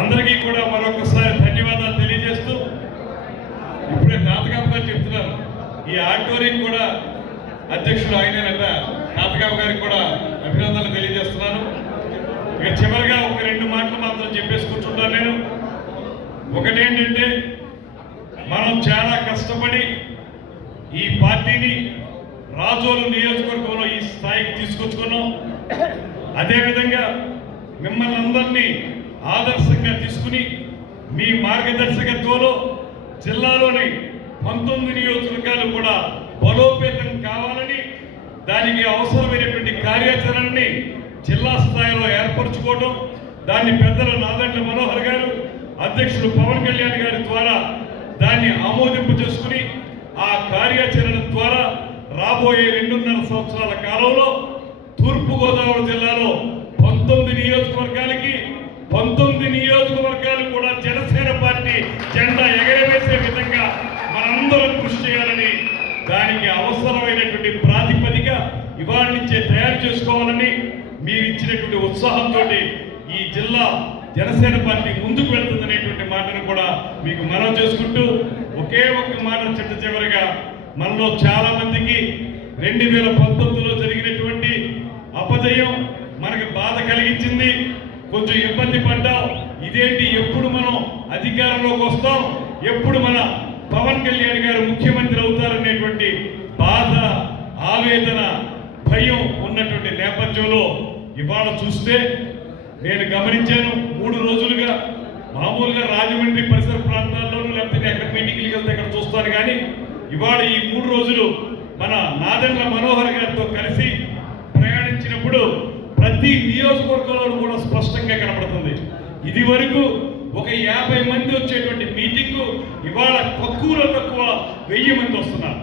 అందరికీ కూడా మరొకసారి ధన్యవాదాలు తెలియజేస్తూ ఇప్పుడే తాతగాబు గారు చెప్తున్నారు ఈ ఆడిటోరియం కూడా అధ్యక్షుడు ఆయనట. తాతగాబు గారికి కూడా అభినందనలు తెలియజేస్తున్నాను. ఇక చివరిగా ఒక 2 మాటలు మాత్రం చెప్పేసి కూర్చుంటాను నేను. ఒకటేంటంటే మనం చాలా కష్టపడి ఈ పార్టీని రాజోలు నియోజకవర్గంలో ఈ స్థాయికి తీసుకొచ్చుకున్నాం. అదేవిధంగా మిమ్మల్ని అందరినీ ఆదర్శంగా తీసుకుని మీ మార్గదర్శకత్వంలో జిల్లాలోని 19 నియోజకవర్గాలు కూడా బలోపేతం కావాలని, దానికి అవసరమైనటువంటి కార్యాచరణని జిల్లా స్థాయిలో ఏర్పరచుకోవడం, దాన్ని పెద్దలు నాదెండ్ల మనోహర్ గారు, అధ్యక్షుడు పవన్ కళ్యాణ్ గారి ద్వారా దాన్ని ఆమోదింపు చేసుకుని ఆ కార్యాచరణ ద్వారా రాబోయే 2.5 సంవత్సరాల కాలంలో తూర్పుగోదావరి జిల్లాలో 19 నియోజకవర్గాలకి 19 నియోజకవర్గాలు కూడా జనసేన పార్టీ జెండా ఎగరవేసే విధంగా మనందరం కృషి చేయాలని, దానికి అవసరమైనటువంటి ప్రాతిపదిక ఇవాళ నుంచే తయారు చేసుకోవాలని మీరు ఇచ్చినటువంటి ఉత్సాహంతో ఈ జిల్లా జనసేన పార్టీ ముందుకు వెళ్తుందనేటువంటి మాటను కూడా మీకు మనవి చేసుకుంటూ, ఒకే ఒక్క మాట చివరిగా, మనలో చాలా మందికి 2019లో జరిగినటువంటి అపజయం మనకు బాధ కలిగించింది. కొంచెం ఇబ్బంది పడ్డాం. ఇదేంటి, ఎప్పుడు మనం అధికారంలోకి వస్తాం, ఎప్పుడు మన పవన్ కళ్యాణ్ గారు ముఖ్యమంత్రి అవుతారనేటువంటి బాధ, ఆవేదన, భయం ఉన్నటువంటి నేపథ్యంలో ఇవాళ చూస్తే నేను గమనించాను. 3 రోజులుగా మామూలుగా రాజమండ్రి పరిసర ప్రాంతాల్లోనూ లేకపోతే ఎక్కడ మీటింగ్కి వెళ్తే అక్కడ చూస్తాను, కానీ ఇవాళ ఈ 3 రోజులు మన నాదెండ్ల మనోహర్ గారితో కలిసి ప్రయాణించినప్పుడు ప్రతి నియోజకవర్గంలో కూడా స్పష్టంగా కనపడుతుంది. ఇది వరకు ఒక 50 మంది వచ్చేటువంటి మీటింగు ఇవాళ తక్కువలో తక్కువ 1000 మంది వస్తున్నారు.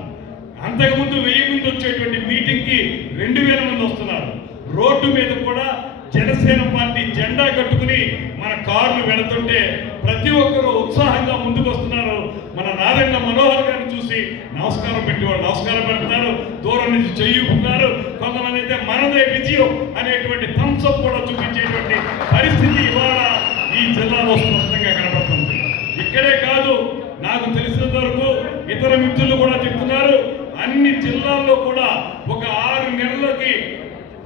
అంతకుముందు 1000 మంది వచ్చేటువంటి మీటింగ్కి 2000 మంది వస్తున్నారు. రోడ్డు మీద కూడా జనసేన పార్టీ జెండా కట్టుకుని మన కార్లు వెళుతుంటే ప్రతి ఒక్కరూ ఉత్సాహంగా ముందుకు వస్తున్నారు. మన నాదెండ్ల మనోహర్ గారిని చూసి నమస్కారం పెట్టేవాళ్ళు నమస్కారం పెడతారు, దూరం నుంచి చెయ్యుకున్నారు. కొంతమంది అయితే మనదే విజయం అనేటువంటి థమ్స్అప్ కూడా చూపించేటువంటి పరిస్థితి ఇవాళ ఈ జిల్లాలో స్పష్టంగా కనబడుతుంది. ఇక్కడే కాదు, నాకు తెలిసినంత వరకు ఇతర మిత్రులు కూడా చెప్తున్నారు, అన్ని జిల్లాల్లో కూడా ఒక 6 నెలలకి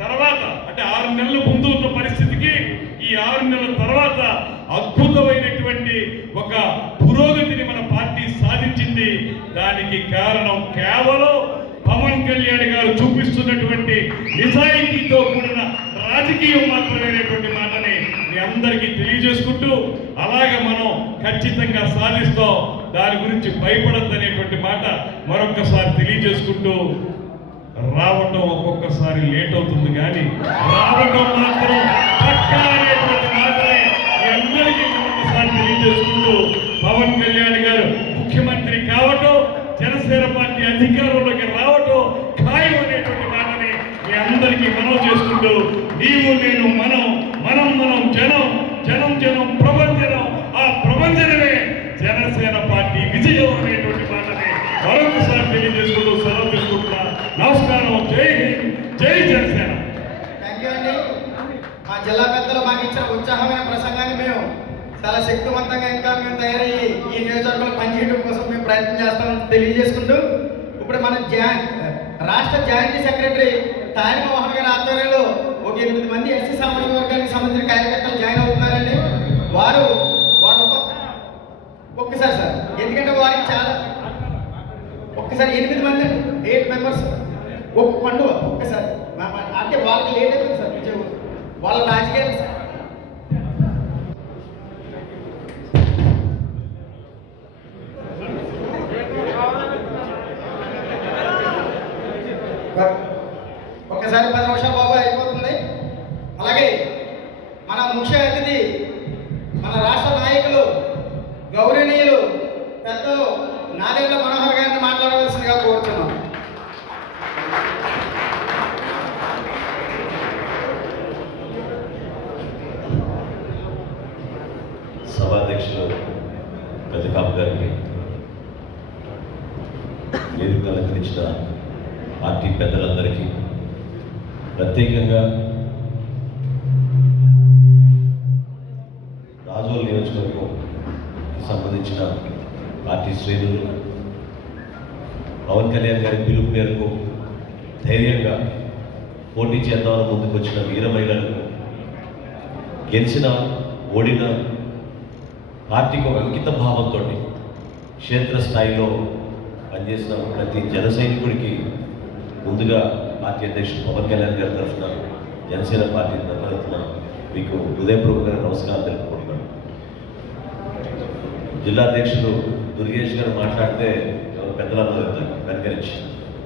తర్వాత, అంటే 6 నెలల ముందు ఉన్న పరిస్థితికి ఈ 6 నెలల తర్వాత అద్భుతమైనటువంటి ఒక పురోగతిని మన పార్టీ సాధించింది. దానికి కారణం కేవలం పవన్ కళ్యాణ్ గారు చూపిస్తున్నటువంటి నిజాయితీతో కూడిన రాజకీయం మాత్రమేనటువంటి మాటని మీ అందరికీ తెలియజేసుకుంటూ, అలాగే మనం ఖచ్చితంగా సాధిస్తాం, దాని గురించి భయపడద్దనేటువంటి మాట మరొక్కసారి తెలియజేసుకుంటూ, రావటం ఒక్కొక్కసారి లేట్ అవుతుంది కానీ రావటం మాత్రం పక్కా అనేటువంటి మాటని మీ అందరికీ మరొకసారి తెలియజేసుకుంటూ, పవన్ కళ్యాణ్ గారు ముఖ్యమంత్రి కావటం, జనసేన పార్టీ అధికారంలోకి రావటం ఖాయం అనేటువంటి మాటని మీ అందరికీ మనవి చేసుకుంటూ, నీవు నేను మనం మనం మనం జనం జనం జనం ప్రభంజనం, ఆ ప్రభంజనమే జనసేన పార్టీ విజయం అనేటువంటి మాటని మరొకసారి తెలియజేసుకుంటూ సెలవు తీసుకుంటున్నా. నమస్కారం. జై హింద్, జై జనసేన. థ్యాంక్ యూ అండి. మా జిల్లా పెద్దలు మాకు ఇచ్చిన ఉత్సాహమైన ప్రసంగాన్ని మేము చాలా శక్తివంతంగా ఇంకా మేము తయారయ్యి ఈ నియోజకవర్గంలో పనిచేయడం కోసం మేము ప్రయత్నం చేస్తామని తెలియజేసుకుంటూ, ఇప్పుడు మన రాష్ట్ర జాయింట్ సెక్రటరీ తాని మోహన్ గారి ఆధ్వర్యంలో ఒక 8 మంది ఎస్సీ సామాజిక వర్గానికి సంబంధించిన కార్యకర్తలు జాయిన్ అవుతున్నారండి. వారు ఒక్కసారి సార్, ఎందుకంటే వారికి చాలా ఒక్కసారి 8 మంది అండి, 8 మెంబర్స్ ఒక పండుగ ఒక్కసారి అంటే వాళ్ళకి లేట్ అయిపోయింది సార్, విజయ్ వాళ్ళ రాజకీయాలు సార్. ఒక్కసారి 10 నిమిషాలు బాబు అయిపోతుంది. అలాగే మన ముఖ్య అతిథి మన రాష్ట్ర నాయకులు గౌరవనీయులు పెద్దలు నాదెండ్ల మనోహర్ గారిని మాట్లాడవలసిందిగా కోరుతున్నాం. సభాధ్యక్షులు పెద్దకాపు గారికి, వేదిక అలంకరించిన పార్టీ పెద్దలందరికీ, ప్రత్యేకంగా రాజోల్ వచ్చిన పార్టీ శ్రేణులు, పవన్ కళ్యాణ్ గారి పిలుపు మేరకు ధైర్యంగా పోటీ చేద్దామని ముందుకు వచ్చిన వీర మహిళలకు, గెలిచిన ఓడిన పార్టీకి ఒక అంకిత భావంతో క్షేత్రస్థాయిలో పనిచేసిన ప్రతి జన సైనికుడికి ముందుగా పార్టీ అధ్యక్షుడు పవన్ కళ్యాణ్ గారి తరఫున, జనసేన పార్టీ తరఫున మీకు హృదయపూర్వకమైన నమస్కారం తెలుపుకుంటున్నాను. జిల్లా అధ్యక్షులు దుర్గేష్ గారు మాట్లాడితే పెద్దలందరూ వెనకరించి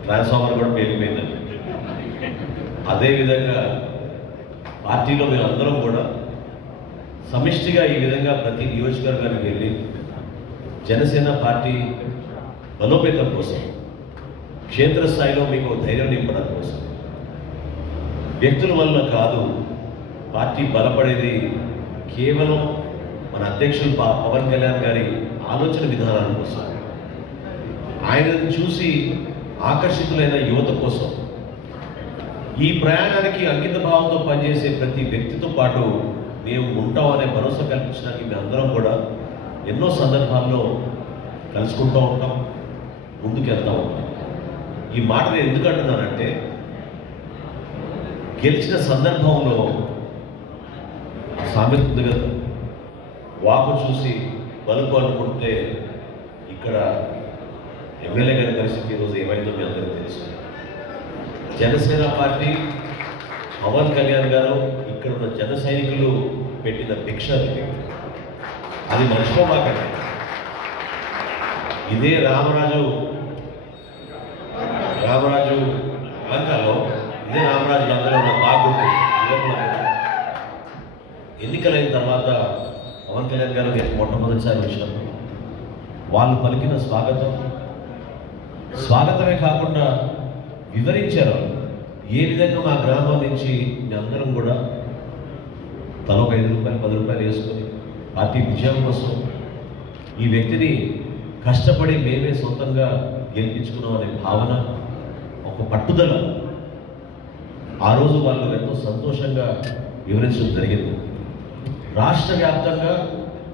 ట్రాన్స్ఫార్మర్ కూడా పేలిపోయిందని. అదేవిధంగా పార్టీలో మేమందరం కూడా సమిష్టిగా ఈ విధంగా ప్రతి నియోజకవర్గానికి వెళ్ళి జనసేన పార్టీ బలోపేతం కోసం, క్షేత్రస్థాయిలో మీకు ధైర్యం నింపడం కోసం, వ్యక్తుల వల్ల కాదు పార్టీ బలపడేది కేవలం మన అధ్యక్షులు పవన్ కళ్యాణ్ గారి ఆలోచన విధానాల కోసం, ఆయనను చూసి ఆకర్షితులైన యువత కోసం, ఈ ప్రయాణానికి అంకిత భావంతో పనిచేసే ప్రతి వ్యక్తితో పాటు మేము ఉంటామనే భరోసా కల్పించడానికి మేమందరం కూడా ఎన్నో సందర్భాల్లో కలుసుకుంటూ ఉంటాం, ముందుకెళ్తూ ఉంటాం. ఈ మాట నేను ఎందుకు అంటున్నానంటే, గెలిచిన సందర్భంలో సామెత ఉంది కదా, వాపు చూసి బలుపు అనుకుంటే ఇక్కడ ఎమ్మెల్యే గారి పరిస్థితి ఈరోజు ఏమైందో మీ అందరికీ తెలుసు. జనసేన పార్టీ, పవన్ కళ్యాణ్ గారు, ఇక్కడ ఉన్న జన సైనికులు పెట్టిన భిక్ష అది మర్చిపోమాకండి. ఇదే రామరాజు లంకలో ఇదే రామరాజు లంకలో ఉన్న బాగుంది ఎన్నికలైన తర్వాత పవన్ కళ్యాణ్ గారు నేను మొట్టమొదటిసారి వచ్చినప్పుడు వాళ్ళు పలికిన స్వాగతమే కాకుండా వివరించారు ఏ విధంగా మా గ్రామం నుంచి మేమందరం కూడా తలో 5 రూపాయలు 10 రూపాయలు వేసుకొని పార్టీ విజయం కోసం ఈ వ్యక్తిని కష్టపడి మేమే సొంతంగా గెలిపించుకున్నాం అనే భావన, ఒక పట్టుదల ఆ రోజు వాళ్ళు ఎంతో సంతోషంగా వివరించడం జరిగింది. రాష్ట్ర వ్యాప్తంగా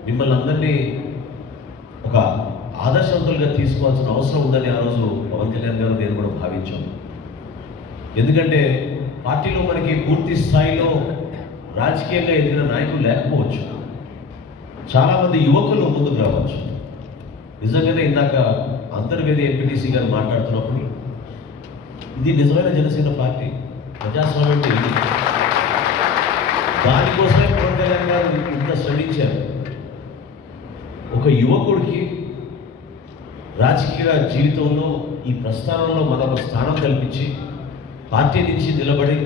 మిమ్మల్ని అందరినీ ఒక ఆదర్శవంతులుగా తీసుకోవాల్సిన అవసరం ఉందని ఆ రోజు పవన్ కళ్యాణ్ గారు నేను కూడా భావించాను. ఎందుకంటే పార్టీలో మనకి పూర్తి స్థాయిలో రాజకీయంగా ఎదిగిన నాయకులు లేకపోవచ్చు, చాలామంది యువకులు ముందుకు రావచ్చు. నిజంగానే ఇందాక అంతర్వేది ఎంపీటీసీ గారు మాట్లాడుతున్నప్పుడు ఇది నిజమైన జనసేన పార్టీ, ప్రజాస్వామ్యం ఇది. దానికోసమే పవన్ కళ్యాణ్ గారు ఇంత శ్రమించారు. ఒక యువకుడికి రాజకీయ జీవితంలో ఈ ప్రస్థానంలో మనకు స్థానం కల్పించి పార్టీ నుంచి నిలబడి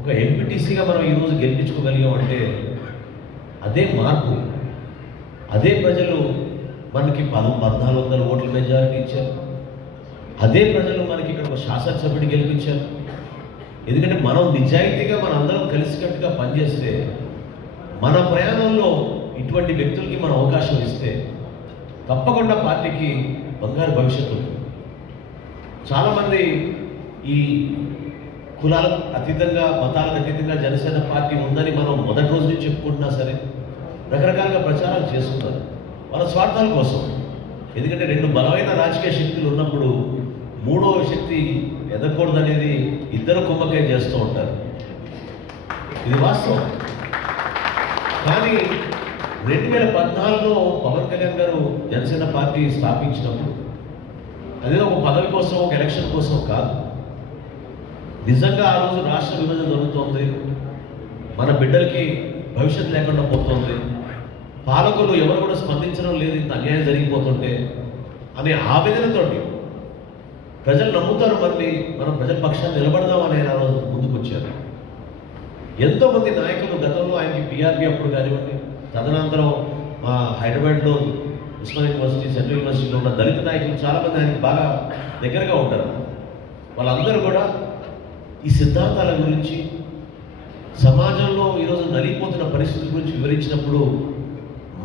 ఒక ఎంపీటీసీగా మనం ఈరోజు గెలిపించుకోగలిగామంటే అదే మార్పు. అదే ప్రజలు మనకి 1400 ఓట్ల మెజారిటీ ఇచ్చారు. అదే ప్రజలు మనకి ఇక్కడ ఒక శాసనసభ్యుడిని గెలిపించారు. ఎందుకంటే మనం నిజాయితీగా మన అందరం కలిసికట్టుగా పనిచేస్తే, మన ప్రయాణంలో ఇటువంటి వ్యక్తులకి మనం అవకాశం ఇస్తే తప్పకుండా పార్టీకి బంగారు భవిష్యత్తు ఉంది. చాలామంది ఈ కులాలకు అతీతంగా, మతాలకు అతీతంగా జనసేన పార్టీ ఉందని మనం మొదటి రోజు నుంచి చెప్పుకుంటున్నా సరే రకరకాలుగా ప్రచారాలు చేస్తున్నారు వాళ్ళ స్వార్థాల కోసం. ఎందుకంటే 2 బలమైన రాజకీయ శక్తులు ఉన్నప్పుడు 3వ శక్తి ఎదగకూడదనేది ఇద్దరు కుమ్మకాయ చేస్తూ ఉంటారు. ఇది వాస్తవం. కానీ 2014లో పవన్ కళ్యాణ్ గారు జనసేన పార్టీ స్థాపించినప్పుడు అదే ఒక పదవి కోసం, ఒక ఎలక్షన్ కోసం కాదు. నిజంగా ఆ రోజు రాష్ట్ర విభజన జరుగుతోంది, మన బిడ్డలకి భవిష్యత్తు లేకుండా పోతుంది, పాలకులు ఎవరు కూడా స్పందించడం లేదు, ఇంత అన్యాయం జరిగిపోతుంటే అనే ఆవేదనతోటి ప్రజలు నమ్ముతారు, మళ్ళీ మనం ప్రజల పక్షాన్ని నిలబడదామని ఆయన ఆ రోజు ముందుకు వచ్చారు. ఎంతోమంది నాయకులు గతంలో ఆయనకి పిఆర్పి అప్పుడు కానివ్వండి, తదనంతరం మా హైదరాబాద్లో ఉస్మాన్ యూనివర్సిటీ, సెంట్రల్ యూనివర్సిటీలో ఉన్న దళిత నాయకులు చాలామంది ఆయనకి బాగా దగ్గరగా ఉంటారు. వాళ్ళందరూ కూడా ఈ సిద్ధాంతాల గురించి, సమాజంలో ఈరోజు నలిగిపోతున్న పరిస్థితుల గురించి వివరించినప్పుడు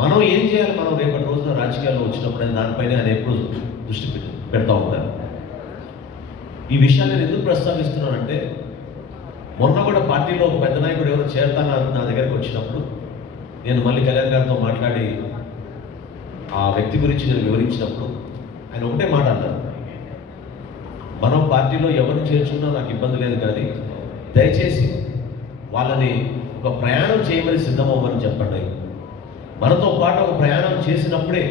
మనం ఏం చేయాలి, మనం రేపటి రోజున రాజకీయాల్లో వచ్చినప్పుడు దానిపైన ఆయన ఎప్పుడు దృష్టి పెడతా ఉంటారు. ఈ విషయాన్ని నేను ఎందుకు ప్రస్తావిస్తున్నానంటే, మొన్న కూడా పార్టీలో ఒక పెద్ద నాయకుడు ఎవరు చేరతానా నా దగ్గరికి వచ్చినప్పుడు నేను మళ్ళీ కళ్యాణ్ గారితో మాట్లాడి ఆ వ్యక్తి గురించి నేను వివరించినప్పుడు ఆయన ఒకటే మాట అన్నారు, మనం పార్టీలో ఎవరిని చేర్చుకున్నా నాకు ఇబ్బంది లేదు, కానీ దయచేసి వాళ్ళని ఒక ప్రయాణం చేయమని సిద్ధమవ్వమని చెప్పండి. మనతో పాటు ఒక ప్రయాణం చేసినప్పుడే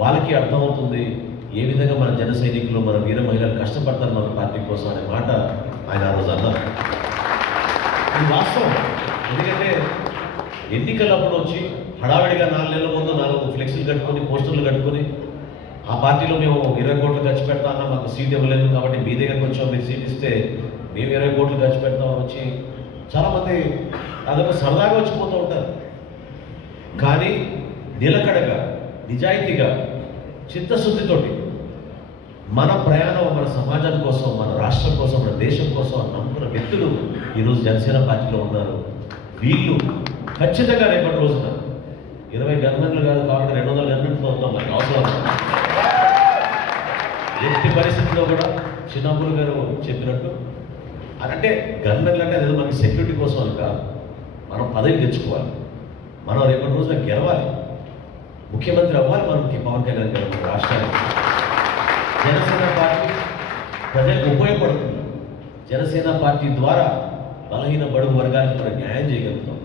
వాళ్ళకి అర్థమవుతుంది ఏ విధంగా మన జన సైనికులు, మన వీర మహిళలు కష్టపడతారు మన పార్టీ కోసం అనే మాట ఆయన ఆ రోజు అన్నారు. ఇది వాస్తవం. ఎందుకంటే ఎన్నికలప్పుడు వచ్చి హడావిడిగా 4 నెలల ముందు 4 ఫ్లెక్సీలు కట్టుకొని, పోస్టర్లు కట్టుకొని, ఆ పార్టీలో మేము 20 కోట్లు ఖర్చు పెడతా అన్నా, మాకు సీట్ ఇవ్వలేదు కాబట్టి మీ దగ్గరకు వచ్చాం, మీరు సీట్ ఇస్తే మేము 20 కోట్లు ఖర్చు పెడతామని వచ్చి చాలామంది అదొక సరదాగా వచ్చిపోతూ ఉంటారు. కానీ నిలకడగా, నిజాయితీగా, చిత్తశుద్ధితోటి మన ప్రయాణం మన సమాజం కోసం, మన రాష్ట్రం కోసం, మన దేశం కోసం నమ్ముకున్న వ్యక్తులు ఈరోజు జనసేన పార్టీలో ఉన్నారు. వీళ్ళు ఖచ్చితంగా రేపటి రోజున 20 గన్మెన్లు కాదు కాబట్టి 200 గన్మెన్లతో వద్దాం, మనకి అవసరం. ఎట్టి పరిస్థితుల్లో కూడా చిన్నప్పుడు గారు చెప్పినట్టు అంటే గన్మెన్లు అంటే అదేదో మనకి సెక్యూరిటీ కోసం అని కాదు, మనం పదవి తెచ్చుకోవాలి, మనం రేపటి రోజున గెలవాలి, ముఖ్యమంత్రి అవ్వాలి మనకి పవన్ కళ్యాణ్ గారు మన రాష్ట్రానికి. జనసేన పార్టీ ప్రజలకు ఉపయోగపడుతుంది. జనసేన పార్టీ ద్వారా బలహీన బడుగు వర్గానికి మనం న్యాయం చేయగలుగుతాం.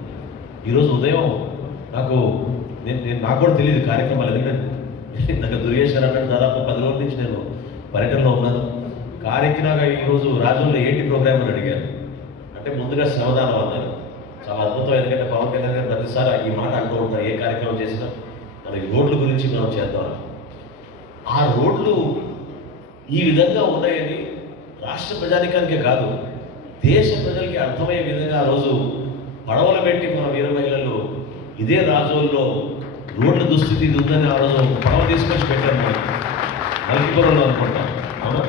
ఈరోజు ఉదయం నాకు నాకు కూడా తెలియదు కార్యక్రమాలు, ఎందుకంటే నాకు దుర్గేష్ గారు అన్నట్టు దాదాపు 10 రోజుల నుంచి నేను పర్యటనలో ఉన్నాను. కారెక్కినాక ఈరోజు రాజుల్లో ఏంటి ప్రోగ్రామ్ అని అడిగారు. అంటే ముందుగా శ్రమదానం అన్నారు. చాలా అద్భుతం. ఎందుకంటే పవన్ కళ్యాణ్ గారు ప్రతిసారి ఈ మాట అంటూ ఉంటారు, ఏ కార్యక్రమం చేసినా మనకి రోడ్ల గురించి మనం చేద్దాం. ఆ రోడ్లు ఈ విధంగా ఉన్నాయని రాష్ట్ర ప్రజానికానికే కాదు, దేశ ప్రజలకి అర్థమయ్యే విధంగా ఆ రోజు పడవలు పెట్టి మన వీర మహిళలు ఇదే రాజోల్లో రోడ్ల దుస్థితి ఇది ఉందని ఆ రోజు పడవ తీసుకొచ్చి పెట్టారు. మనకి నల్లిపురంలో అనుకుంటాం, అవునా?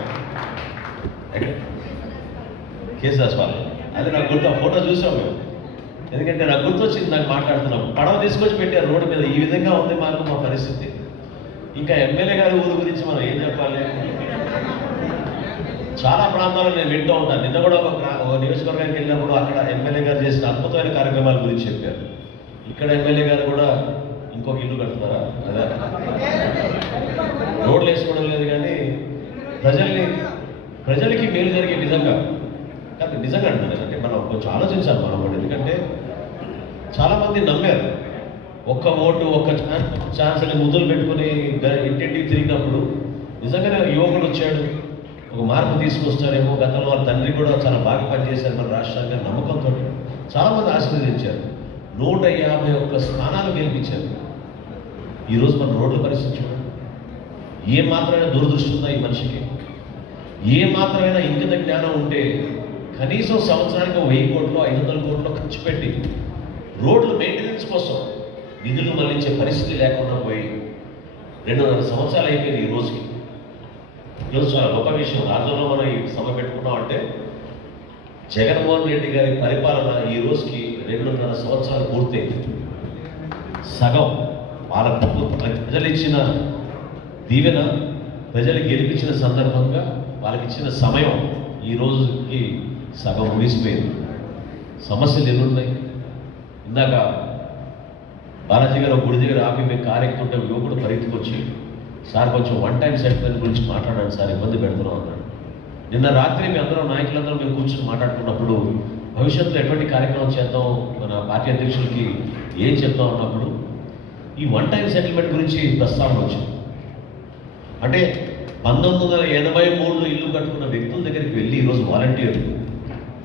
కేసీఆర్ వాళ్ళు అది నాకు గుర్తు, ఆ ఫోటో చూసాం మేము. ఎందుకంటే నాకు గుర్తొచ్చింది, నాకు మాట్లాడుతున్నాం. పడవ తీసుకొచ్చి పెట్టారు రోడ్డు మీద. ఈ విధంగా ఉంది మాకు మా పరిస్థితి. ఇంకా ఎమ్మెల్యే గారి ఊరు గురించి మనం ఏం చెప్పాలి? చాలా ప్రాంతాల్లో నేను వింటూ ఉంటాను. నిన్న కూడా ఒక నియోజకవర్గానికి వెళ్ళినప్పుడు అక్కడ ఎమ్మెల్యే గారు చేసిన అద్భుతమైన కార్యక్రమాల గురించి చెప్పారు. ఇక్కడ ఎమ్మెల్యే గారు కూడా ఇంకొక ఇల్లు కడుతున్నారా? అదే రోడ్లు వేసుకోవడం లేదు, కానీ ప్రజలకి మేలు జరిగే విధంగా కానీ నిజంగా అంటున్నారు. అంటే మనం కొంచెం ఆలోచించాలి మనం కూడా. ఎందుకంటే చాలామంది నమ్మారు, ఒక్క ఓటు ఒక్క ఛాన్స్ అని ముద్దులు పెట్టుకుని ఇంటింటికి తిరిగినప్పుడు నిజంగానే యువకుడు వచ్చాడు, ఒక మార్పు తీసుకొస్తారేమో, గతంలో వాళ్ళ తండ్రి కూడా చాలా బాగా పనిచేశారు మన రాష్ట్రానికి నమ్మకంతో చాలామంది ఆశీర్వదించారు. 151 స్థానాలు గెలిపించారు. ఈరోజు మన రోడ్ల పరిస్థితి చూడండి. ఏ మాత్రమైనా దురదృష్టి ఉందా ఈ మనిషికి? ఏ మాత్రమైనా ఇంకిత జ్ఞానం ఉంటే కనీసం సంవత్సరానికి 1000 కోట్లు 500 కోట్లు ఖర్చు పెట్టి రోడ్లు మెయింటెనెన్స్ కోసం నిధులు మళ్లించే పరిస్థితి లేకుండా పోయి 2.5 సంవత్సరాలు అయిపోయింది ఈ రోజుకి. ఈరోజు చాలా గొప్ప విషయం. రాజ్యంలో మనం ఈ సభ పెట్టుకున్నాం అంటే జగన్మోహన్ రెడ్డి గారి పరిపాలన ఈ రోజుకి 2.5 సంవత్సరాలు పూర్తయింది. సగం వాళ్ళ ప్రజలు ఇచ్చిన దీవెన, ప్రజలు గెలిపించిన సందర్భంగా వాళ్ళకి ఇచ్చిన సమయం ఈ రోజుకి సగం ముగిసిపోయింది. సమస్యలు ఎన్నున్నాయి. ఇందాక బాలాజీ గారు ఒక గుడి దగ్గర ఆపి మేము కారెక్తుంటే యువకుడు పరిగెత్తుకొచ్చి, సార్ కొంచెం 1 టైం సెటిల్మెంట్ గురించి మాట్లాడాను సార్, ఇబ్బంది పెడుతున్నాం అన్నాడు. నిన్న రాత్రి మీ అందరం నాయకులందరూ మేము కూర్చొని మాట్లాడుకున్నప్పుడు భవిష్యత్తులో ఎటువంటి కార్యక్రమం చేద్దాం, మన పార్టీ అధ్యక్షులకి ఏం చెప్తాం అన్నప్పుడు ఈ 1 టైం సెటిల్మెంట్ గురించి ప్రస్తావన వచ్చింది. అంటే 1983లో ఇల్లు కట్టుకున్న వ్యక్తుల దగ్గరికి వెళ్ళి ఈరోజు వాలంటీర్లు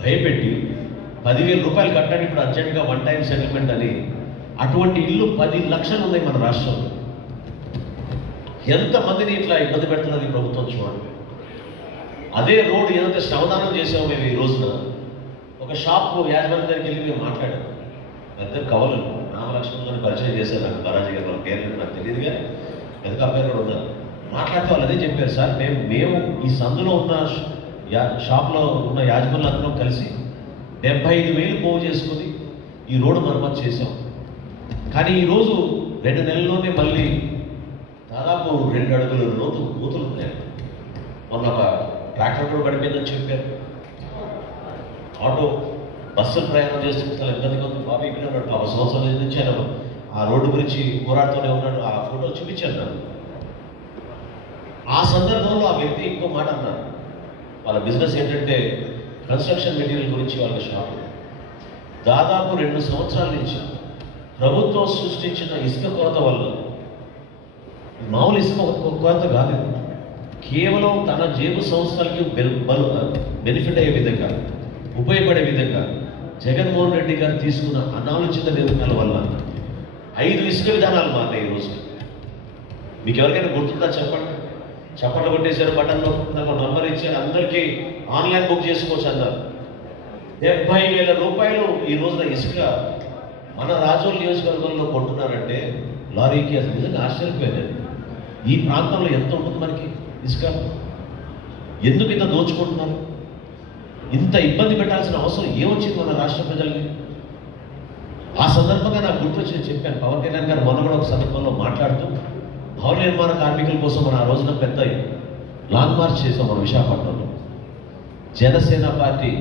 భయపెట్టి 10,000 రూపాయలు కట్టండి ఇప్పుడు అర్జెంట్గా 1 టైం సెటిల్మెంట్ అని. అటువంటి ఇల్లు 10 లక్షలు ఉన్నాయి మన రాష్ట్రంలో. ఎంతమందిని ఇట్లా ఇబ్బంది పెడుతున్నది ప్రభుత్వం చూడండి. అదే రోడ్డు ఏదైతే శ్రమదానం చేసామో మేము ఈ రోజున ఒక షాప్ యాజమాన్యం దగ్గరికి వెళ్ళి మేము మాట్లాడాము. ఇద్దరు కవలు రామలక్ష్మణ్ పరిచయం చేశారు నాకు, బాలాజీ గారు వాళ్ళ పేర్లు నాకు తెలియదు, కానీ ఎందుకు అబ్బాయి కూడా ఉన్నారు. మాట్లాడితే వాళ్ళు అదే చెప్పారు, సార్ మేము ఈ సందులో ఉన్న షాప్లో ఉన్న యాజమాన్యులందరం కలిసి 75,000 పోగు చేసుకుని ఈ రోడ్డు మరమ్మతు చేసాం. కానీ ఈరోజు 2 నెలల్లోనే మళ్ళీ దాదాపు 2 అడుగుల లోతు కూతులు ఉన్నాయి. మొన్న ఒక ట్రాక్టర్ కూడా పడిపోయిందని చెప్పారు. ఆటో బస్సులు ప్రయాణం చేస్తుంటే చాలా ఇబ్బందిగా ఉంది. బాబు ఇక్కడ ఉన్నాడు, 1 సంవత్సరం నుంచి ఆయన ఆ రోడ్డు గురించి పోరాడుతూనే ఉన్నాడు. ఆ ఫోటో చూపించాను నాకు. ఆ సందర్భంలో ఆ వ్యక్తి ఇంకో మాట అన్నారు. వాళ్ళ బిజినెస్ ఏంటంటే కన్స్ట్రక్షన్ మెటీరియల్ గురించి వాళ్ళ షాప్. దాదాపు 2 సంవత్సరాల నుంచి ప్రభుత్వం సృష్టించిన ఇసుక కొరత వల్ల, మామూలు ఇసుక కొరత కాదు, కేవలం తన జేబు సంస్థలకి బెనిఫిట్ అయ్యే విధంగా, ఉపయోగపడే విధంగా జగన్మోహన్ రెడ్డి గారు తీసుకున్న అనాలోచిత నిర్ణయాల వల్ల 5 ఇసుక విధానాలు మారాయి ఈరోజు. మీకు ఎవరికైనా గుర్తుందా చెప్పండి. చప్పట్లు కొట్టేశారు, బటన్ నాకు నంబర్ ఇచ్చారు, అందరికీ ఆన్లైన్ బుక్ చేసుకోవచ్చు అన్నారు. 70,000 రూపాయలు ఈ రోజున ఇసుక మన రాజోల్ నియోజకవర్గంలో కొంటున్నారంటే లారీకి అసలు నిజంగా ఆశ్చర్యపోయాను. ఈ ప్రాంతంలో ఎంత ఉంటుంది మనకి ఇసుక? ఎందుకు ఇంత దోచుకుంటున్నారు? ఇంత ఇబ్బంది పెట్టాల్సిన అవసరం ఏమొచ్చింది మన రాష్ట్ర ప్రజల్ని? ఆ సందర్భంగా నాకు గుర్తొచ్చి చెప్పాను. పవన్ కళ్యాణ్ గారు మొన్న కూడా ఒక సందర్భంలో మాట్లాడుతూ భవన నిర్మాణ కార్మికుల కోసం మనం ఆ రోజున పెద్ద లాంగ్ మార్చ్ చేసాం మన విశాఖపట్నంలో. జనసేన పార్టీ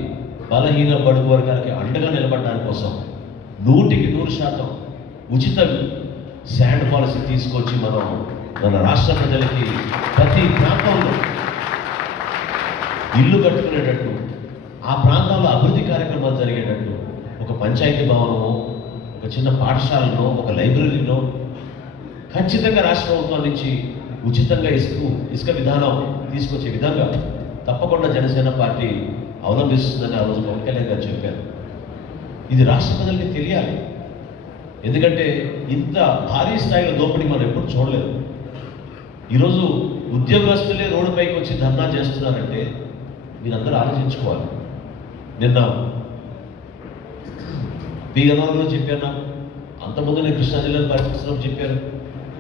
బలహీన బడుగు వర్గానికి అండగా నిలబడడానికి కోసం 100% ఉచిత శాండ్ పాలసీ తీసుకొచ్చి మనం మన రాష్ట్ర ప్రజలకి ప్రతి ప్రాంతంలో ఇల్లు కట్టుకునేటట్టు, ఆ ప్రాంతంలో అభివృద్ధి కార్యక్రమాలు జరిగేటట్టు ఒక పంచాయతీ భవనము, ఒక చిన్న పాఠశాలను, ఒక లైబ్రరీలో ఖచ్చితంగా రాష్ట్ర ప్రభుత్వం నుంచి ఉచితంగా ఇసుక విధానం తీసుకొచ్చే విధంగా తప్పకుండా జనసేన పార్టీ అవలంబిస్తుందని ఆ రోజు పవన్ కళ్యాణ్ గారు చెప్పారు. ఇది రాష్ట్ర ప్రజలకి తెలియాలి. ఎందుకంటే ఇంత భారీ స్థాయిలో దోపిడీ మనం ఎప్పుడు చూడలేదు. ఈరోజు ఉద్యోగస్తులే రోడ్డుపైకి వచ్చి ధర్నా చేస్తున్నారంటే మీరందరూ ఆలోచించుకోవాలి. నిన్న బీగనూరులో చెప్పాను, నాకు అంతకుముందు నేను కృష్ణా జిల్లాలో పర్యటిస్తున్నప్పుడు చెప్పాను.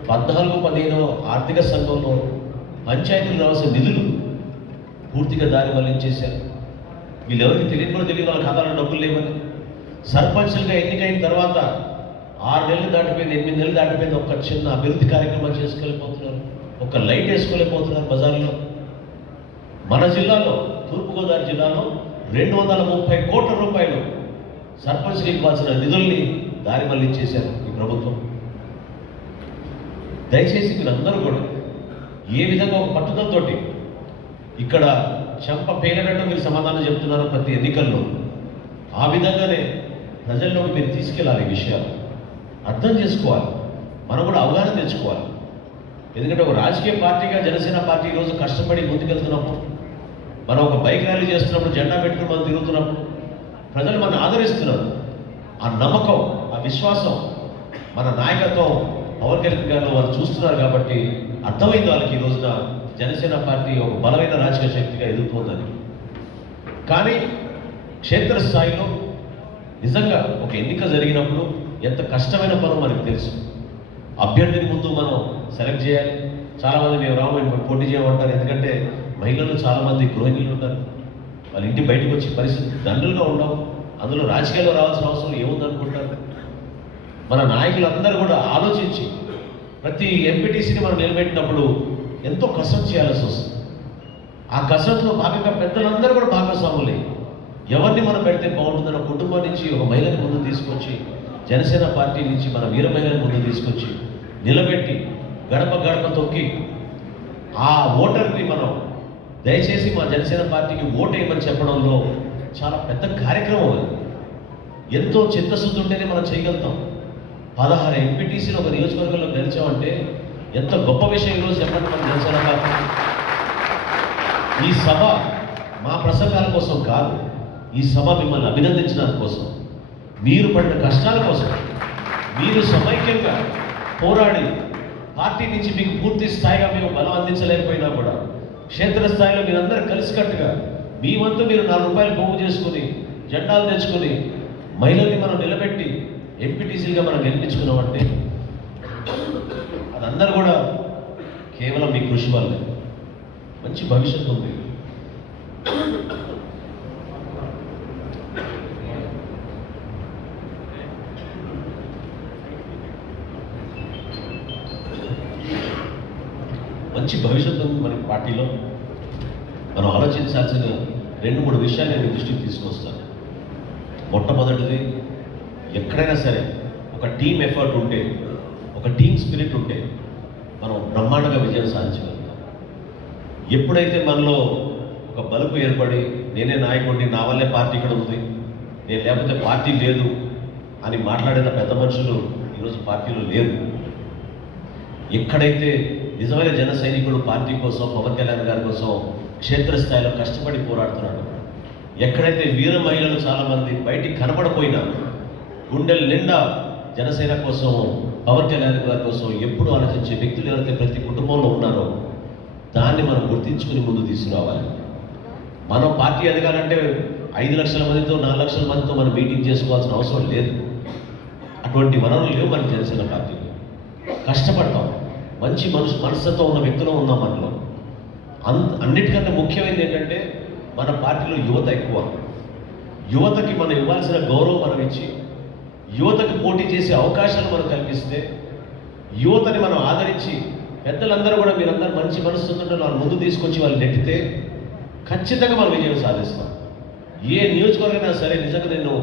14-15 ఆర్థిక సంఘంలో పంచాయతీలు రావాల్సిన నిధులు పూర్తిగా దారి మళ్లించేశారు. వీళ్ళెవరికి తెలియదు కూడా తెలియదు, వాళ్ళ ఖాతాలో డబ్బులు లేవని. సర్పంచులుగా ఎన్నికైన తర్వాత 6 నెలలు దాటిపోయింది, 8 నెలలు దాటిపోయింది, ఒక చిన్న అభివృద్ధి కార్యక్రమాలు చేసుకోలేకపోతున్నారు, ఒక లైట్ వేసుకోలేకపోతున్నారు బజార్లో. మన జిల్లాలో, తూర్పుగోదావరి జిల్లాలో 230 కోట్ల రూపాయలు సర్పంచ్కి ఇవ్వాల్సిన నిధుల్ని దారి మళ్లించేశారు ఈ ప్రభుత్వం. దయచేసి మీరందరూ కూడా ఏ విధంగా ఒక పట్టుదలతోటి ఇక్కడ చెంప పేలినట్టు మీరు సమాధానం చెప్తున్నారో ప్రతి ఎన్నికల్లో, ఆ విధంగానే ప్రజల్లోకి మీరు తీసుకెళ్ళాలి. ఈ విషయాలు అర్థం చేసుకోవాలి, మనం కూడా అవగాహన తెచ్చుకోవాలి. ఎందుకంటే ఒక రాజకీయ పార్టీగా జనసేన పార్టీ ఈరోజు కష్టపడి ముందుకెళ్తున్నప్పుడు, మనం ఒక బైక్ ర్యాలీ చేస్తున్నప్పుడు, జెండా పెట్టుకుని మనం తిరుగుతున్నప్పుడు ప్రజలు మనం ఆదరిస్తున్నారు. ఆ నమ్మకం, ఆ విశ్వాసం, మన నాయకత్వం పవన్ కళ్యాణ్ గారిలో వాళ్ళు చూస్తున్నారు. కాబట్టి అర్థమైంది వాళ్ళకి ఈ రోజున జనసేన పార్టీ ఒక బలమైన రాజకీయ శక్తిగా ఎదుగుతుందని. కానీ క్షేత్రస్థాయిలో నిజంగా ఒక ఎన్నిక జరిగినప్పుడు ఎంత కష్టమైన పనం మనకు తెలుసు. అభ్యర్థిని ముందు మనం సెలెక్ట్ చేయాలి. చాలామంది మేము రాము పోటీ చేయమంటారు. ఎందుకంటే మహిళలు చాలామంది గృహిణులు ఉంటారు, వాళ్ళ ఇంటి బయటకు వచ్చే పరిస్థితి దండులుగా ఉండవు. అందులో రాజకీయాల్లో రావాల్సిన అవసరం ఏముందనుకుంటారు? మన నాయకులందరూ కూడా ఆలోచించి ప్రతి ఎంపీటీసీని మనం నిలబెట్టినప్పుడు ఎంతో కసరత్తు చేయాల్సి వస్తుంది. ఆ కసరత్తులో భాగంగా పెద్దలందరూ కూడా భాగస్వాములే. ఎవరిని మనం పెడితే బాగుంటుందన్న కుటుంబం నుంచి ఒక మహిళని ముందు తీసుకొచ్చి, జనసేన పార్టీ నుంచి మన వీర మహిళని ముందు తీసుకొచ్చి నిలబెట్టి గడప గడప తొక్కి ఆ ఓటర్ని మనం దయచేసి మా జనసేన పార్టీకి ఓటేయమని చెప్పడంలో చాలా పెద్ద కార్యక్రమం అది. ఎంతో చిత్తశుద్ధి ఉంటేనే మనం చేయగలుగుతాం. 16 ఎంపీటీసీలు ఒక నియోజకవర్గంలో గెలిచామంటే ఎంత గొప్ప విషయం ఈరోజు చెప్పండి మన జనసేన పార్టీ. ఈ సభ మా ప్రసంగాల కోసం కాదు, ఈ సభ మిమ్మల్ని అభినందించడానికి కోసం, మీరు పడిన కష్టాల కోసం, మీరు సమైక్యంగా పోరాడి పార్టీ నుంచి మీకు పూర్తి స్థాయిగా మేము బలం అందించలేకపోయినా కూడా క్షేత్రస్థాయిలో మీరందరూ కలిసికట్టుగా మీ వంతు మీరు 4 రూపాయలు పోగు చేసుకుని జెండాలు తెచ్చుకొని మహిళల్ని మనం నిలబెట్టి ఎంపీటీసీలుగా మనం గెలిపించుకున్నామంటే అదందరూ కూడా కేవలం మీ కృషి వల్లే. మంచి భవిష్యత్తు ఉంది. మంచి భవిష్యత్తు ఉంది మనకి పార్టీలో. మనం ఆలోచించాల్సిన 2-3 విషయాలు నేను దృష్టికి తీసుకొస్తాను. మొట్టమొదటిది, ఎక్కడైనా సరే ఒక ఒక టీమ్ ఎఫర్ట్ ఉంటే, ఒక టీమ్ స్పిరిట్ ఉంటే మనం బ్రహ్మాండంగా విజయం సాధించగలుగుతాం. ఎప్పుడైతే మనలో ఒక బలుపు ఏర్పడి నేనే నాయకుడిని, నా వల్లే పార్టీ ఇక్కడ ఉంది, నేను లేకపోతే పార్టీ లేదు అని మాట్లాడిన పెద్ద మనుషులు ఈరోజు పార్టీలో లేరు. ఎక్కడైతే నిజమైన జన సైనికుడు పార్టీ కోసం, పవన్ కళ్యాణ్ గారి కోసం క్షేత్రస్థాయిలో కష్టపడి పోరాడుతున్నాడు, ఎక్కడైతే వీర మహిళలు చాలామంది బయటికి కనబడపోయినా గుండెల నిండా జనసేన కోసం, పవన్ కళ్యాణ్ గారి కోసం ఎప్పుడు ఆలోచించే వ్యక్తులు ఎవరైతే ప్రతి కుటుంబంలో ఉన్నారో దాన్ని మనం గుర్తించుకుని ముందు తీసుకురావాలి. మనం పార్టీ ఎదగాలంటే 5 లక్షల మందితో 4 లక్షల మందితో మనం మీటింగ్ చేసుకోవాల్సిన అవసరం లేదు. అటువంటి వనరులు లేవు మన జనసేన పార్టీలో. కష్టపడతాం, మంచి మనసుతో ఉన్న వ్యక్తులు ఉన్నాం మనలో. అన్నిటికంటే ముఖ్యమైనది ఏంటంటే మన పార్టీలో యువత ఎక్కువ. యువతకి మనం ఇవ్వాల్సిన గౌరవం మనం ఇచ్చి, యువతకు పోటీ చేసే అవకాశాలు మనం కల్పిస్తే, యువతని మనం ఆదరించి, పెద్దలందరూ కూడా మీరందరూ మంచి మనసుతో వాళ్ళు ముందు తీసుకొచ్చి వాళ్ళు నెట్టితే ఖచ్చితంగా మనం విజయం సాధిస్తాం. ఏ నియోజకవర్గమైనా సరే. నిజంగా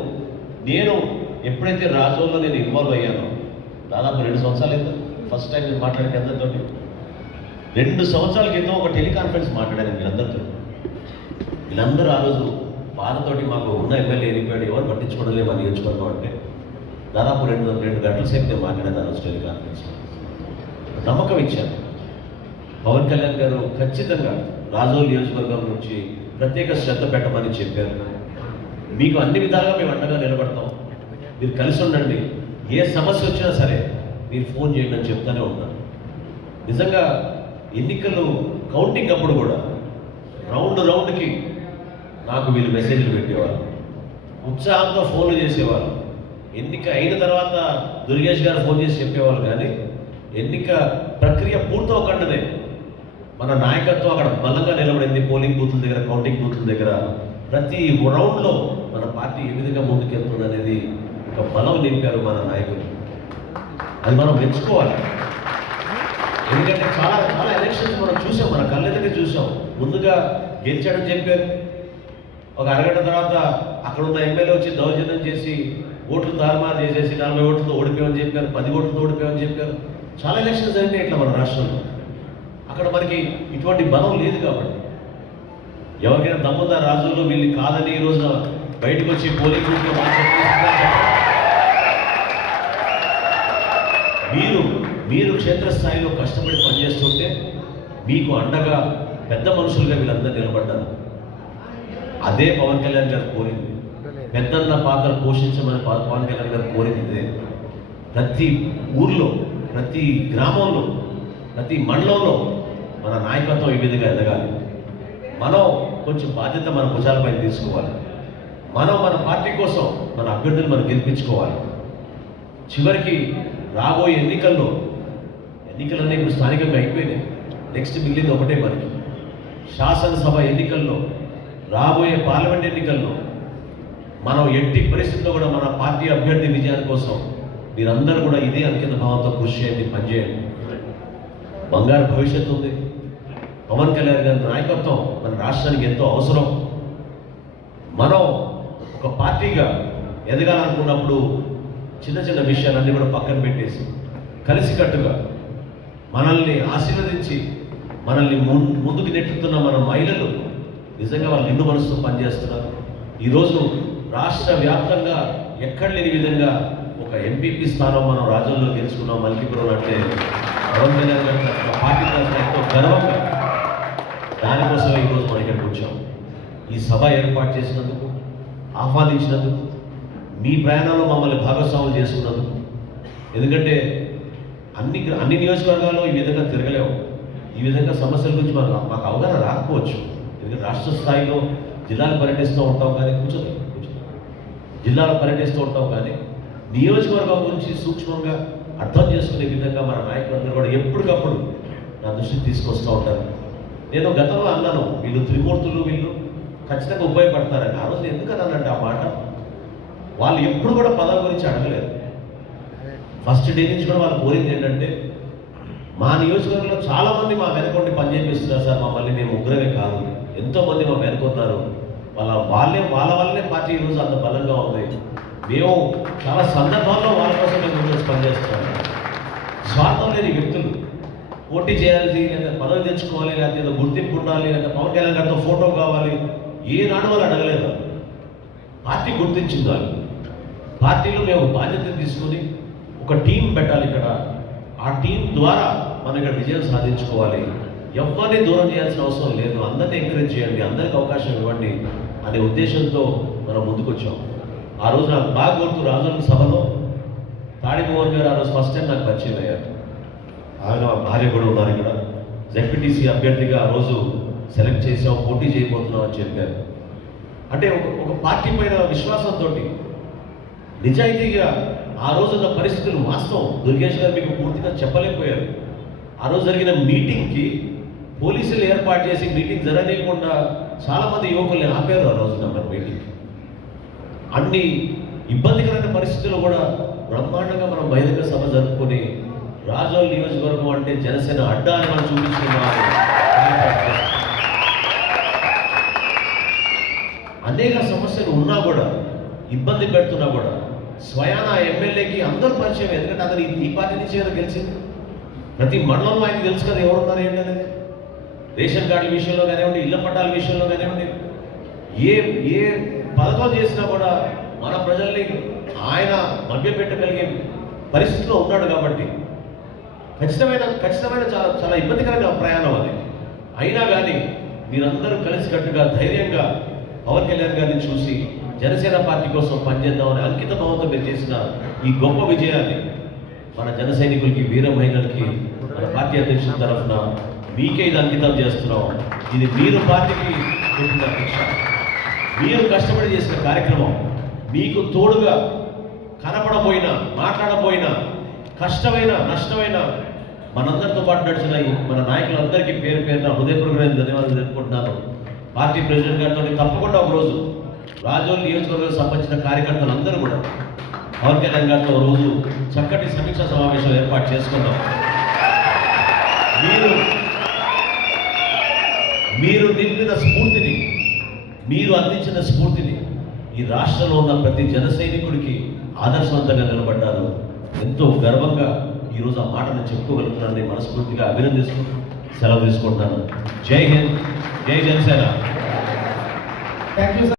నేను ఎప్పుడైతే రాజోల్లో నేను ఇన్వాల్వ్ అయ్యానో దాదాపు 2 సంవత్సరాలు అయింది. ఫస్ట్ టైం నేను మాట్లాడిన అందరితో 2 సంవత్సరాల క్రితం ఒక టెలికాన్ఫరెన్స్ మాట్లాడాను వీళ్ళందరితో. వీళ్ళందరూ ఆ రోజు బాధతోటి మాకు ఉన్న ఎమ్మెల్యే వెళ్ళిపోయాడు, ఎవరు పట్టించుకోవడం లేదు మన నియోజకవర్గం అంటే. దాదాపు 2 గంటల సేపు నేను మాట్లాడాను ఆ రోజు టెలికాన్ఫరెన్స్. నమ్మకం ఇచ్చాను. పవన్ కళ్యాణ్ గారు ఖచ్చితంగా రాజోల్ నియోజకవర్గం నుంచి ప్రత్యేక శ్రద్ధ పెట్టమని చెప్పారు. మీకు అన్ని విధాలుగా మేము అండగా నిలబడతాం, మీరు కలిసి ఉండండి, ఏ సమస్య వచ్చినా సరే మీరు ఫోన్ చేయండి అని చెప్తూనే ఉంటాను. నిజంగా ఎన్నికలు కౌంటింగ్ అప్పుడు కూడా రౌండ్కి నాకు వీళ్ళు మెసేజ్లు పెట్టేవారు, ఉత్సాహంతో ఫోన్లు చేసేవారు. ఎన్నిక అయిన తర్వాత దుర్గేష్ గారు ఫోన్ చేసి చెప్పేవాళ్ళు. కానీ ఎన్నిక ప్రక్రియ పూర్తవకుండానే మన నాయకత్వం అక్కడ బలంగా నిలబడింది. పోలింగ్ బూత్ల దగ్గర, కౌంటింగ్ బూత్ల దగ్గర ప్రతి రౌండ్లో మన పార్టీ ఏ విధంగా ముందుకెళ్తుంది అనేది ఒక బలం నింపారు మన నాయకులు. అది మనం మెచ్చుకోవాలి. ఎందుకంటే చాలా చాలా ఎలక్షన్స్ మనం చూసాం, మన కళ్ళెదుటే చూసాం. ముందుగా గెలిచాడని చెప్పారు, ఒక అరగంట తర్వాత అక్కడ ఉన్న ఎమ్మెల్యే వచ్చి దౌర్జన్యం చేసి ఓట్లు తారుమారు చేసేసి 40 ఓట్లతో ఓడిపోయామని చెప్పారు, 10 ఓట్లతో ఓడిపోయామని చెప్పారు. చాలా ఎలక్షన్స్ అంటే ఇట్లా మన రాష్ట్రంలో. అక్కడ మనకి ఇటువంటి బలం లేదు. కాబట్టి ఎవరికైనా దమ్ముందా రాజుల్లో వీళ్ళు కాదని ఈ రోజున బయటకు వచ్చి పోలింగ్ బూత్లో మీరు క్షేత్రస్థాయిలో కష్టపడి పనిచేస్తుంటే మీకు అండగా పెద్ద మనుషులుగా వీళ్ళందరూ నిలబడ్డారు. అదే పవన్ కళ్యాణ్ గారు కోరింది. పెద్దన్న పాత్ర పోషించమని పవన్ కళ్యాణ్ గారు కోరింది ఇదే. ప్రతి ఊర్లో, ప్రతి గ్రామంలో, ప్రతి మండలంలో మన నాయకత్వం ఈ విధంగా ఎదగాలి. మనం కొంచెం బాధ్యత మన భుజాలపై తీసుకోవాలి. మన పార్టీ కోసం మన అభ్యర్థులు మనం గెలిపించుకోవాలి. చివరికి రాబోయే ఎన్నికలన్నీ ఇప్పుడు స్థానికంగా అయిపోయినాయి. నెక్స్ట్ మిగిలింది ఒకటే మనకి శాసనసభ ఎన్నికల్లో, రాబోయే పార్లమెంట్ ఎన్నికల్లో మనం ఎట్టి పరిస్థితుల్లో కూడా మన పార్టీ అభ్యర్థి విజయాని కోసం మీరందరూ కూడా ఇదే అంకిత భావంతో కృషి చేయండి, పనిచేయండి. బంగారు భవిష్యత్తు ఉంది. పవన్ కళ్యాణ్ గారి నాయకత్వం మన రాష్ట్రానికి ఎంతో అవసరం. మనం ఒక పార్టీగా ఎదగాలనుకున్నప్పుడు చిన్న చిన్న విషయాలన్నీ కూడా పక్కన పెట్టేసి కలిసికట్టుగా మనల్ని ఆశీర్వదించి మనల్ని ముందుకు నెట్టుతున్న మన మహిళలు నిజంగా వాళ్ళు నిండు మనసుతో పనిచేస్తున్నారు. ఈరోజు రాష్ట్ర వ్యాప్తంగా ఎక్కడ లేని విధంగా ఒక ఎంపీపీ స్థానం మనం రాజుల్లో గెలుచుకున్నాం మల్కీపురం అంటే పవన్ కళ్యాణ్ గారు పార్టీ తరఫున ఎంతో గర్వంగా. దానికోసమే ఈరోజు మనం ఇక్కడికి వచ్చాం. ఈ సభ ఏర్పాటు చేసినందుకు, ఆహ్వానించినందుకు, మీ ప్రయాణంలో మమ్మల్ని భాగస్వాములు చేసుకున్నందుకు. ఎందుకంటే అన్ని నియోజకవర్గాల్లో ఈ విధంగా తిరగలేము. ఈ విధంగా సమస్యల గురించి మాకు అవగాహన రాకపోవచ్చు. ఎందుకంటే రాష్ట్ర స్థాయిలో జిల్లాలు పర్యటిస్తూ ఉంటాం, కానీ జిల్లాలో పర్యటిస్తూ ఉంటాం, కానీ నియోజకవర్గం గురించి సూక్ష్మంగా అర్థం చేసుకునే విధంగా మన నాయకులందరూ కూడా ఎప్పటికప్పుడు నా దృష్టికి తీసుకొస్తూ ఉంటారు. నేను గతంలో అన్నాను, వీళ్ళు త్రిమూర్తులు, వీళ్ళు ఖచ్చితంగా ఉపయోగపడతారని. ఆ రోజు ఎందుకన్నానంటే ఆ మాట, వాళ్ళు ఎప్పుడు కూడా పదవి గురించి అడగలేదు. ఫస్ట్ డే నుంచి కూడా వాళ్ళు కోరింది ఏంటంటే, మా నియోజకవర్గంలో చాలామంది మా వెనకొండి పనిచేపిస్తున్నారు సార్, మమ్మల్ని మేము ముగ్గురమే కాదు, ఎంతోమంది మా వెనుకున్నారు, వాళ్ళ వల్లనే పార్టీ ఈరోజు అంత బలంగా ఉంది. మేము చాలా సందర్భాల్లో వాళ్ళ కోసం మేము ముందు పనిచేస్తున్నాం. స్వార్థం లేని వ్యక్తులు పోటీ చేయాలి, లేదా పదవి తెచ్చుకోవాలి, లేకపోతే ఏదో గుర్తింపు ఉండాలి, లేదా పవన్ కళ్యాణ్ గారితో ఫోటో కావాలి, ఏనాడు వాళ్ళు అడగలేదు. పార్టీ గుర్తించింది వాళ్ళు. పార్టీలో మేము బాధ్యత తీసుకొని ఒక టీం పెట్టాలి ఇక్కడ. ఆ టీం ద్వారా మనం ఇక్కడ విజయం సాధించుకోవాలి. ఎవరిని దూరం చేయాల్సిన అవసరం లేదు. అందరినీ ఎంకరేజ్ చేయండి, అందరికి అవకాశం ఇవ్వండి అనే ఉద్దేశంతో మనం ముందుకొచ్చాం. ఆ రోజు నాకు బాగా గుర్తు, రాజుల సభలో తాడిమోహన్ గారు ఆ రోజు ఫస్ట్ టైం నాకు పరిచయం అయ్యారు. ఆయన భార్య కూడా ఉన్నారు ఇక్కడ. జెడ్పీటీసీ అభ్యర్థిగా ఆ రోజు సెలెక్ట్ చేసాం, పోటీ చేయబోతున్నాం అని చెప్పారు. అంటే ఒక పార్టీ పైన విశ్వాసంతో నిజాయితీగా ఆ రోజున్న పరిస్థితులు వాస్తవం. దుర్గేష్ గారు మీకు పూర్తిగా చెప్పలేకపోయారు. ఆ రోజు జరిగిన మీటింగ్కి పోలీసులు ఏర్పాటు చేసి మీటింగ్ జరగనీయకుండా చాలామంది యువకుల్ని ఆపారు. ఆ రోజున మన మీటింగ్ అన్ని ఇబ్బందికరమైన పరిస్థితుల్లో కూడా బ్రహ్మాండంగా మనం బహిరంగ సభ జరుపుకొని రాజోల్ నియోజకవర్గం అంటే జనసేన అడ్డా అని మనం చూపించుకున్నాం. అనేక సమస్యలు ఉన్నా కూడా, ఇబ్బంది పెడుతున్నా కూడా స్వయాన ఎమ్మెల్యేకి అందరూ పరిచయం. ఎందుకంటే అతను ఈ పార్టీ నుంచి కదా గెలిచింది. ప్రతి మండలంలో ఆయనకి తెలుసు కదా ఎవరున్నారు ఏంటి అనేది. రేషన్ కార్డుల విషయంలో కానివ్వండి, ఇళ్ల పట్టాల విషయంలో కానివ్వండి, ఏ పథకం చేసినా కూడా మన ప్రజల్ని ఆయన మభ్యపెట్టగలిగే పరిస్థితిలో ఉన్నాడు. కాబట్టి ఖచ్చితమైన చాలా ఇబ్బందికరమైన ప్రయాణం అది. అయినా కానీ మీరందరూ కలిసికట్టుగా ధైర్యంగా పవన్ కళ్యాణ్ గారిని చూసి జనసేన పార్టీ కోసం పనిచేద్దామని అంకిత భావంతో మీరు చేసిన ఈ గొప్ప విజయాన్ని మన జన సైనికులకి, వీర మహిళలకి మన పార్టీ అధ్యక్షుల తరఫున మీకే ఇది అంకితం చేస్తున్నాం. ఇది మీరు పార్టీకి పెట్టిన దీక్ష, మీరు కష్టపడి చేసిన కార్యక్రమం. మీకు తోడుగా కనపడపోయినా, మాట్లాడపోయినా, కష్టమైన నష్టమైన మనందరితో పాటు నడిచిన మన నాయకులందరికీ పేరు పేరున హృదయపూర్వకమైన ధన్యవాదాలు తెలుపుకుంటున్నాను. పార్టీ ప్రెసిడెంట్ గారితో తప్పకుండా ఒకరోజు రాజోల్ నియోజకవర్గానికి సంబంధించిన కార్యకర్తలందరూ కూడా పవన్ కళ్యాణ్ గారితో రోజు చక్కటి సమీక్షా సమావేశం ఏర్పాటు చేసుకుందాం. మీరు నింపిన స్ఫూర్తిని, మీరు అందించిన స్ఫూర్తిని ఈ రాష్ట్రంలో ఉన్న ప్రతి జన సైనికుడికి ఆదర్శవంతంగా నిలబడ్డారు. ఎంతో గర్వంగా ఈరోజు ఆ మాటను చెప్పుకోగలుగుతున్నానని మనస్ఫూర్తిగా అభినందిస్తూ సెలవు తీసుకుంటున్నాను. జై హింద్, జై జనసేన. Thank you.